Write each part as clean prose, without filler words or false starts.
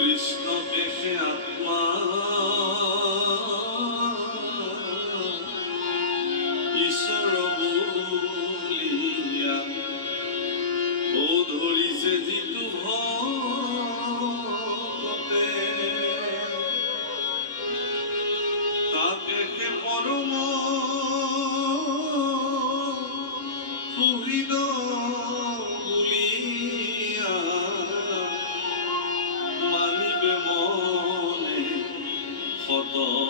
কৃষ্ণ কেশে আত্মা ঈশ্বৰ বলিয়া ও ধৰিছে যিটো ভকতে তাকে সে পৰম সুহৃদ বুলিয়া মানিবে মনে সততে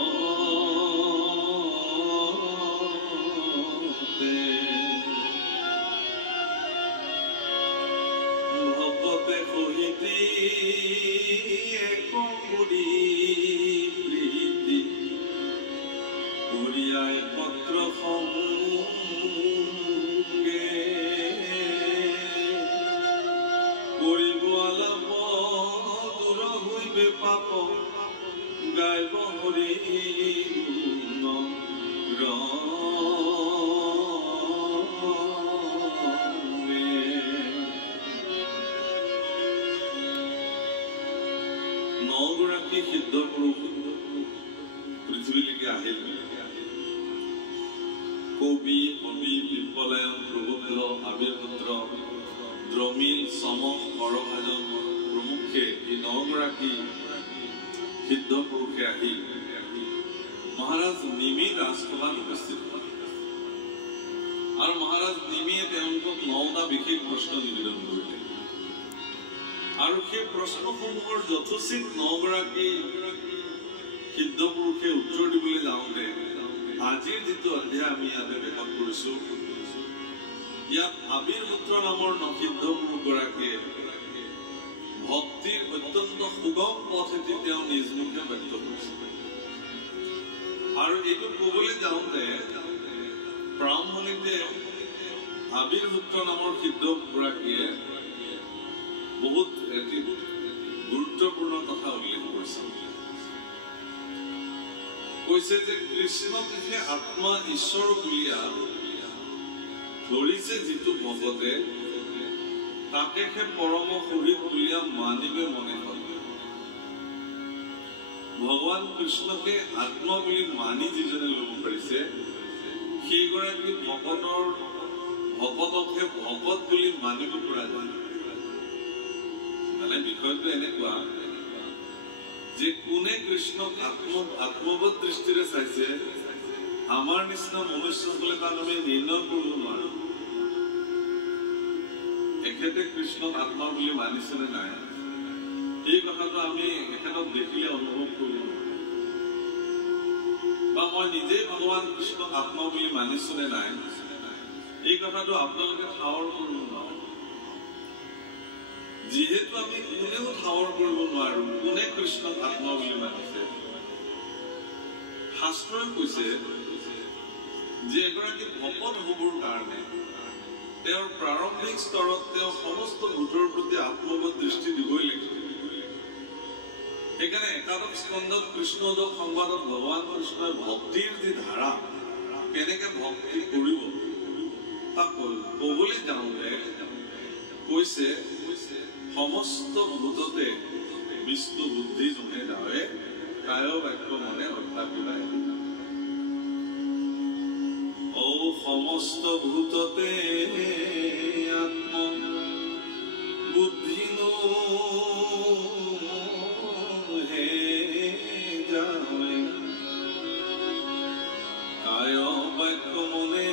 ভকতে সহিতি একৰি প্ৰীতি কৰিয়াই পত্ৰ সংগে কৰিব আলাপ দূৰ হইবে পাপ গাইব হৰি গুণ ৰঙে। নগৰাকী সিদ্ধ পুৰুষ পৃথিৱীলৈকে আহিল। কবি কবি বিপ্লয়ন প্ৰবুদ্ধ আবিৰ্পুত্ৰ দ্ৰমিল চমক কৰভাজন প্ৰমুখে এই 9 গৰাকী সিদ্ধ পুৰুষে আহি মহাৰাজ নিমি ৰাজসভাত উপস্থিত হয় আৰু মহাৰাজ নিমিয়ে তেওঁলোকক 9টা বিশেষ প্ৰশ্ন নিবেদন কৰিলে আৰু সেই প্ৰশ্নসমূহৰ যথোচিত 9 গৰাকী সিদ্ধ পুৰুষে উত্তৰ দিবলৈ যাওঁতে আজিৰ যিটো অধ্যায় আমি ইয়াতে ব্যাখ্যা কৰিছো ইয়াত আবিৰ্পুত্ৰ নামৰ নসিদ্ধ পুৰুষগৰাকীয়ে ভক্তিৰ অত্যন্ত সুগম পথ এটি তেওঁ নিজ মুখে ব্যক্ত কৰিছে আৰু এইটো ক'বলৈ যাওঁতে ব্ৰাহ্মণীতে আবিৰ্পুত্ৰ নামৰ সিদ্ধগৰাকীয়ে বহুত এটি গুৰুত্বপূৰ্ণ কথা উল্লেখ কৰিছে কৈছে যে কৃষ্ণকে আত্মা ঈশ্বৰ বুলিয়া ধৰিছে যিটো ভকতে তাকে সে পৰম সুহৃদ বুলিয়া মানিবে মনে হয়। ভগৱান কৃষ্ণকে আত্মা বুলি মানি যিজনে ল'ব পাৰিছে সেইগৰাকী ভকতকহে ভকত বুলি মানিব পৰা যায়। মানে বিষয়টো এনেকুৱা যে কোনে কৃষ্ণক আত্মবোধ দৃষ্টিৰে চাইছে আমাৰ নিচিনা মনুষ্যসকলে তাক আমি নিৰ্ণয় কৰিব নোৱাৰো এখেতে কৃষ্ণক আত্মা বুলি মানিছে নে নাই এই কথাটো আমি এখেতক দেখিলে অনুভৱ কৰিব বা মই নিজেই ভগৱান কৃষ্ণক আত্মা বুলি মানিছো নে নাই এই কথাটো আপোনালোকে ঠাৱৰ কৰিব নোৱাৰে। যিহেতু আমি কোনেও ঠাৱৰ কৰিব নোৱাৰো কোনে কৃষ্ণক আত্মা বুলি মানিছে শাস্ত্ৰই কৈছে যে এগৰাকী ভকত হ'বৰ কাৰণে তেওঁৰ প্ৰাৰম্ভিক স্তৰত তেওঁ সমস্ত ভূতৰ প্ৰতি আত্মবোধ দৃষ্টি দিবই লাগিব। সেইকাৰণে একাদশ স্কন্ধত কৃষ্ণযোগ সংবাদত ভগৱান কৃষ্ণই ভক্তিৰ যি ধাৰা কেনেকে ভক্তি কৰিব তাক ক'বলৈ যাওঁতে কৈছে সমস্ত ভূততে বিষ্ণু বুদ্ধি জনে যাৱে কায় বাক্য মনে অধ্যাপিলাই ও সমস্ত ভূততে আত্ম বুদ্ধি হে যাৱে কায় বাক্য মনে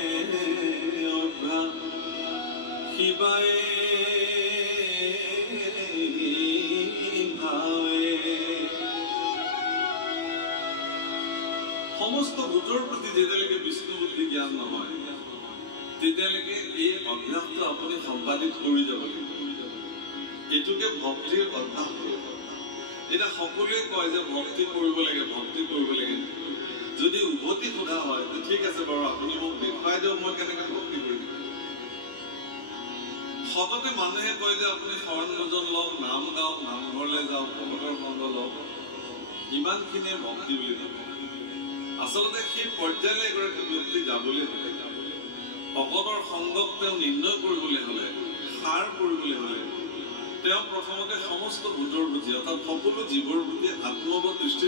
অধ্যাপিলাই সমস্ত ভূতৰ প্ৰতি যেতিয়ালৈকে বিষ্ণু বুদ্ধি জ্ঞান নহয় তেতিয়ালৈকে এই অভ্যাসটো আপুনি সম্পাদিত কৰি যাব লাগিব। এইটোকে ভক্তিৰ অভ্যাস কৰিব। এতিয়া সকলোৱে কয় যে ভক্তি কৰিব লাগে ভক্তি কৰিব লাগে যদি উভতি সোধা হয় ঠিক আছে বাৰু আপুনি মোক দেখুৱাই দিয়ক মই কেনেকে ভক্তি কৰিম। সততে মানুহে কয় যে আপুনি শৰণ ভজন লওক নাম গাওক নামঘৰলৈ যাওক ভগৱতৰ সংগ লওক ইমানখিনিয়ে ভক্তি বুলি কয়। আচলতে সেই পৰ্যায়লৈ এগৰাকী ব্যক্তি যাবলৈ হ'লে ভকতৰ সংগক তেওঁ নিৰ্ণয় কৰিবলৈ হ'লে সাৰ কৰিবলৈ হ'লে তেওঁ প্ৰথমতে সমস্ত ভূতৰ বুদ্ধি অৰ্থাৎ সকলো জীৱৰ প্ৰতি আত্মবৎ দৃষ্টি